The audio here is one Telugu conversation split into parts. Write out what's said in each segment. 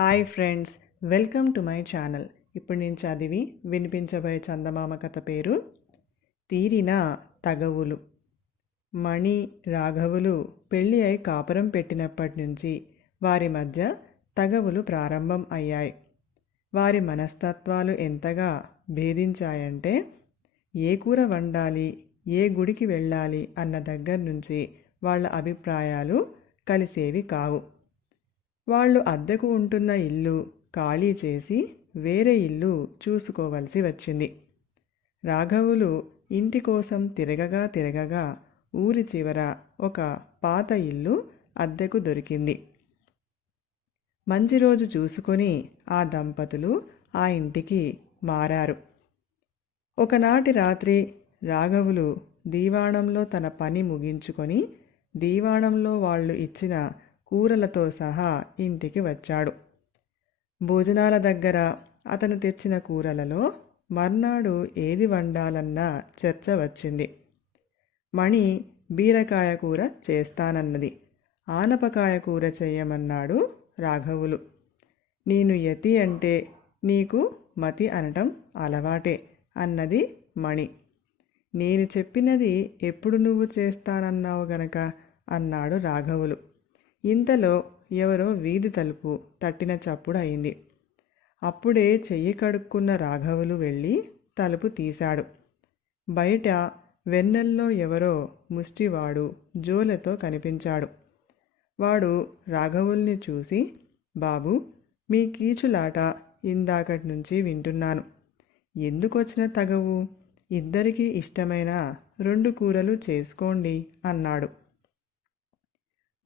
Hi friends welcome to my channel. ఇప్పుడు నేను చదివి వినిపించబోయే చందమామ కథ పేరు తీరిన తగవులు. మణి రాఘవులు పెళ్ళి అయి కాపురం పెట్టినప్పటి నుంచి వారి మధ్య తగవులు ప్రారంభం అయ్యాయి. వారి మనస్తత్వాలు ఎంతగా భేదించాయంటే ఏ కూర వండాలి ఏ గుడికి వెళ్ళాలి అన్న దగ్గర నుంచి వాళ్ళ అభిప్రాయాలు కలిసేవి కావు. వాళ్ళు అద్దెకు ఉంటున్న ఇల్లు ఖాళీ చేసి వేరే ఇల్లు చూసుకోవలసి వచ్చింది. రాఘవులు ఇంటి కోసం తిరగగా తిరగగా ఊరి చివర ఒక పాత ఇల్లు అద్దెకు దొరికింది. మంచి రోజు చూసుకొని ఆ దంపతులు ఆ ఇంటికి మారారు. ఒకనాటి రాత్రి రాఘవులు దీవాణంలో తన పని ముగించుకొని దీవాణంలో వాళ్ళు ఇచ్చిన కూరలతో సహా ఇంటికి వచ్చాడు. భోజనాల దగ్గర అతను తెచ్చిన కూరలలో మర్నాడు ఏది వండాలన్న చర్చ వచ్చింది. మణి బీరకాయ కూర చేస్తానన్నది. ఆనపకాయ కూర చేయమన్నాడు రాఘవులు. నేను యతి అంటే నీకు మతి అనటం అలవాటే అన్నది మణి. నేను చెప్పినది ఎప్పుడు నువ్వు చేస్తానన్నావు గనక అన్నాడు రాఘవులు. ఇంతలో ఎవరో వీధి తలుపు తట్టిన చప్పుడు అయింది. అప్పుడే చెయ్యి కడుక్కున్న రాఘవులు వెళ్ళి తలుపు తీశాడు. బయట వెన్నెల్లో ఎవరో ముష్టివాడు జోలతో కనిపించాడు. వాడు రాఘవుల్ని చూసి బాబు మీ కీచులాట ఇందాకటి నుంచి వింటున్నాను. ఎందుకొచ్చిన తగవు? ఇద్దరికీ ఇష్టమైన రెండు కూరలు చేసుకోండి అన్నాడు.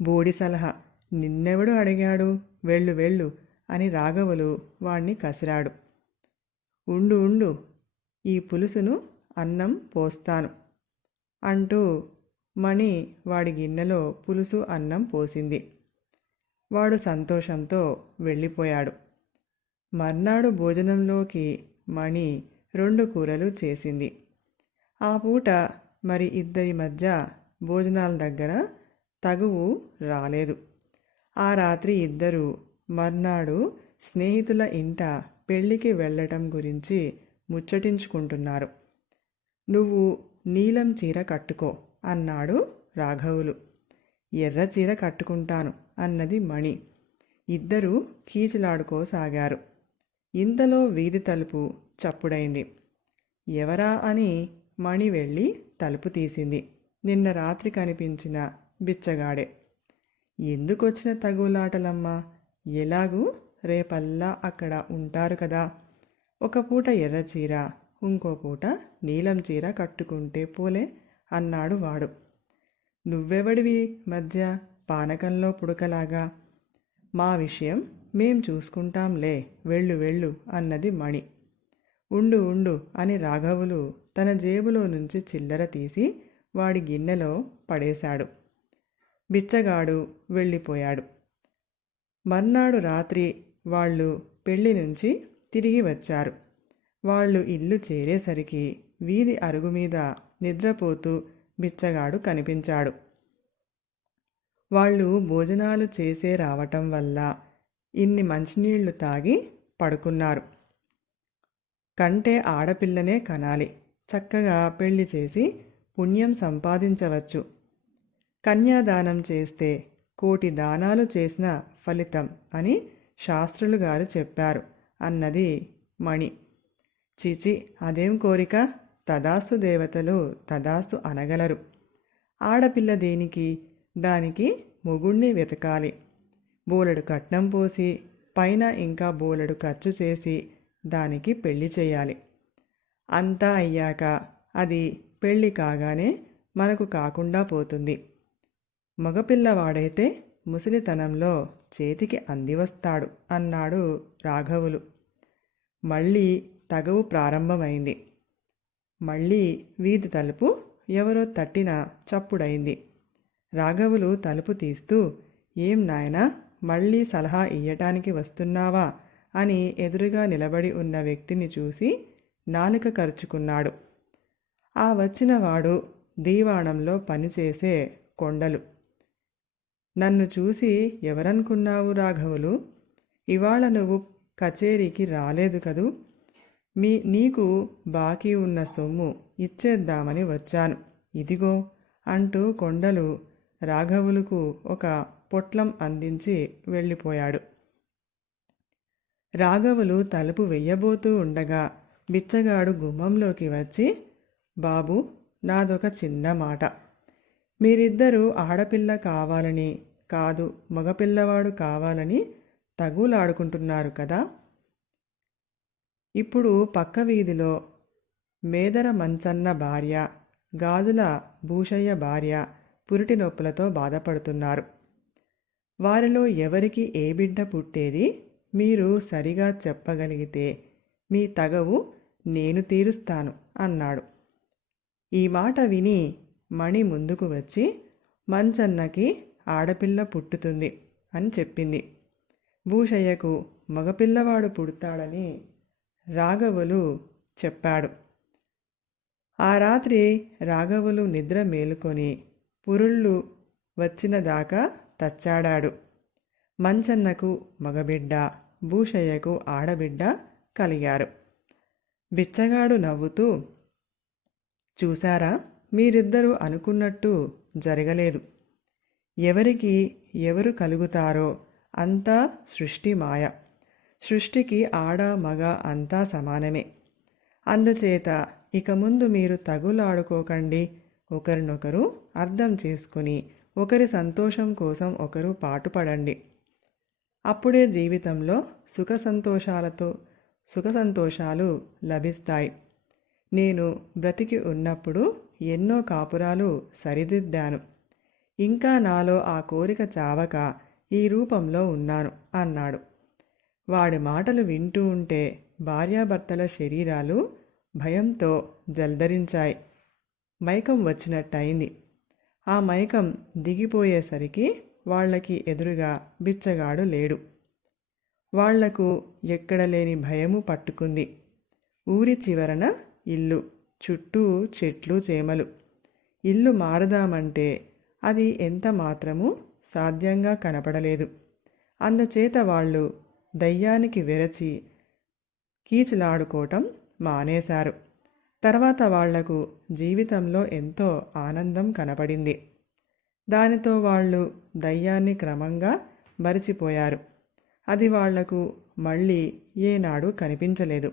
బోడి సలహా. నిన్నెవడు అడిగాడు. వెళ్ళు వెళ్ళు అని రాఘవులు వాణ్ణి కసిరాడు. ఉండు ఉండు ఈ పులుసును అన్నం పోస్తాను అంటూ మణి వాడి గిన్నెలో పులుసు అన్నం పోసింది. వాడు సంతోషంతో వెళ్ళిపోయాడు. మర్నాడు భోజనంలోకి మణి రెండు కూరలు చేసింది. ఆ పూట మరి ఇద్దరి మధ్య భోజనాల దగ్గర తగువు రాలేదు. ఆ రాత్రి ఇద్దరు మర్నాడు స్నేహితుల ఇంట పెళ్ళికి వెళ్ళటం గురించి ముచ్చటించుకుంటున్నారు. నువ్వు నీలం చీర కట్టుకో అన్నాడు రాఘవులు. ఎర్ర చీర కట్టుకుంటాను అన్నది మణి. ఇద్దరూ కీచులాడుకోసాగారు. ఇంతలో వీధి తలుపు చప్పుడైంది. ఎవరా అని మణి వెళ్ళి తలుపు తీసింది. నిన్న రాత్రి కనిపించిన బిచ్చగాడే. ఎందుకొచ్చిన తగులాటలమ్మా? ఎలాగూ రేపల్లా అక్కడ ఉంటారు కదా. ఒక పూట ఎర్ర చీర ఇంకో పూట నీలం చీర కట్టుకుంటే పోలే అన్నాడు వాడు. నువ్వెవడివి మధ్య? పానకంలో పుడకలాగా. మా విషయం మేం చూసుకుంటాంలే వెళ్ళు వెళ్ళు అన్నది మణి. ఉండు ఉండు అని రాఘవులు తన జేబులో నుంచి చిల్లర తీసి వాడి గిన్నెలో పడేశాడు. బిచ్చగాడు వెళ్ళిపోయాడు. మర్నాడు రాత్రి వాళ్ళు పెళ్ళి నుంచి తిరిగి వచ్చారు. వాళ్ళు ఇల్లు చేరేసరికి వీధి అరుగు మీద నిద్రపోతూ బిచ్చగాడు కనిపించాడు. వాళ్ళు భోజనాలు చేసే రావటం వల్ల ఇన్ని మంచినీళ్ళు తాగి పడుకున్నారు. కంటే ఆడపిల్లనే కనాలి. చక్కగా పెళ్ళి చేసి పుణ్యం సంపాదించవచ్చు. కన్యాదానం చేస్తే కోటి దానాలు చేసిన ఫలితం అని శాస్త్రులు గారు చెప్పారు. అన్నది మణి. చిచి అదేం కోరిక? తదాసు దేవతలు తదాసు అనగలరు. ఆడపిల్ల దేనికి? దానికి మొగుణ్ణి వెతకాలి. బోలెడు కట్నం పోసి పైన ఇంకా బోలెడు ఖర్చు చేసి దానికి పెళ్ళి చేయాలి. అంతా అయ్యాక అది పెళ్ళి కాగానే మనకు కాకుండా పోతుంది. మగపిల్లవాడైతే ముసలితనంలో చేతికి అందివస్తాడు అన్నాడు రాఘవులు. మళ్ళీ తగవు ప్రారంభమైంది. మళ్ళీ వీధి తలుపు ఎవరో తట్టిన చప్పుడైంది. రాఘవులు తలుపు తీస్తూ ఏం నాయనా మళ్ళీ సలహా ఇయ్యటానికి వస్తున్నావా? అని ఎదురుగా నిలబడి ఉన్న వ్యక్తిని చూసి నాలుక కరుచుకున్నాడు. ఆ వచ్చినవాడు దీవాణంలో పనిచేసే కొండలు. నన్ను చూసి ఎవరనుకున్నావు రాఘవులు? ఇవాళ నువ్వు కచేరీకి రాలేదు కదూ? మీ నీకు బాకీ ఉన్న సొమ్ము ఇచ్చేద్దామని వచ్చాను. ఇదిగో అంటూ కొండలు రాఘవులకు ఒక పొట్లం అందించి వెళ్ళిపోయాడు. రాఘవులు తలుపు వెయ్యబోతూ ఉండగా బిచ్చగాడు గుమ్మంలోకి వచ్చి బాబు నాదొక చిన్న మాట. మీరిద్దరూ ఆడపిల్ల కావాలని కాదు మగపిల్లవాడు కావాలని తగులాడుకుంటున్నారు కదా? ఇప్పుడు పక్క వీధిలో మేదర మంచన్న భార్య గాజుల భూషయ్య భార్య పురిటి నొప్పులతో బాధపడుతున్నారు. వారిలో ఎవరికి ఏ బిడ్డ పుట్టేది మీరు సరిగా చెప్పగలిగితే మీ తగవు నేను తీరుస్తాను అన్నాడు. ఈ మాట విని మణి ముందుకు వచ్చి మంచన్నకి ఆడపిల్ల పుట్టుతుంది అని చెప్పింది. భూషయ్యకు మగపిల్లవాడు పుడతాడని రాఘవులు చెప్పాడు. ఆ రాత్రి రాఘవులు నిద్ర మేలుకొని పురుళ్ళు వచ్చిన దాకా తచ్చాడాడు. మంచన్నకు మగబిడ్డ భూషయ్యకు ఆడబిడ్డ కలిగారు. బిచ్చగాడు నవ్వుతూ చూశారా? మీరిద్దరూ అనుకున్నట్టు జరగలేదు. ఎవరికి ఎవరు కలుగుతారో అంతా సృష్టి మాయ. సృష్టికి ఆడ మగ అంతా సమానమే. అందుచేత ఇక ముందు మీరు తగులాడుకోకండి. ఒకరినొకరు అర్థం చేసుకుని ఒకరి సంతోషం కోసం ఒకరు పాటుపడండి. అప్పుడే జీవితంలో సుఖ సంతోషాలతో సుఖ సంతోషాలు లభిస్తాయి. నేను బ్రతికి ఉన్నప్పుడు ఎన్నో కాపురాలు సరిదిద్దాను. ఇంకా నాలో ఆ కోరిక చావక ఈ రూపంలో ఉన్నాను అన్నాడు. వాడి మాటలు వింటూ ఉంటే భార్యాభర్తల శరీరాలు భయంతో జల్దరించాయి. మైకం వచ్చినట్టయింది. ఆ మైకం దిగిపోయేసరికి వాళ్ళకి ఎదురుగా బిచ్చగాడు లేడు. వాళ్ళకు ఎక్కడ లేని భయము పట్టుకుంది. ఊరి చివరన ఇల్లు. చుట్టూ చెట్లు చేమలు. ఇల్లు మారదామంటే అది ఎంత మాత్రము సాధ్యంగా కనపడలేదు. అందుచేత వాళ్ళు దయ్యానికి వెరచి కీచులాడుకోవటం మానేశారు. తర్వాత వాళ్ళకు జీవితంలో ఎంతో ఆనందం కనపడింది. దానితో వాళ్ళు దయ్యాన్ని క్రమంగా మరిచిపోయారు. అది వాళ్ళకు మళ్ళీ ఏనాడు కనిపించలేదు.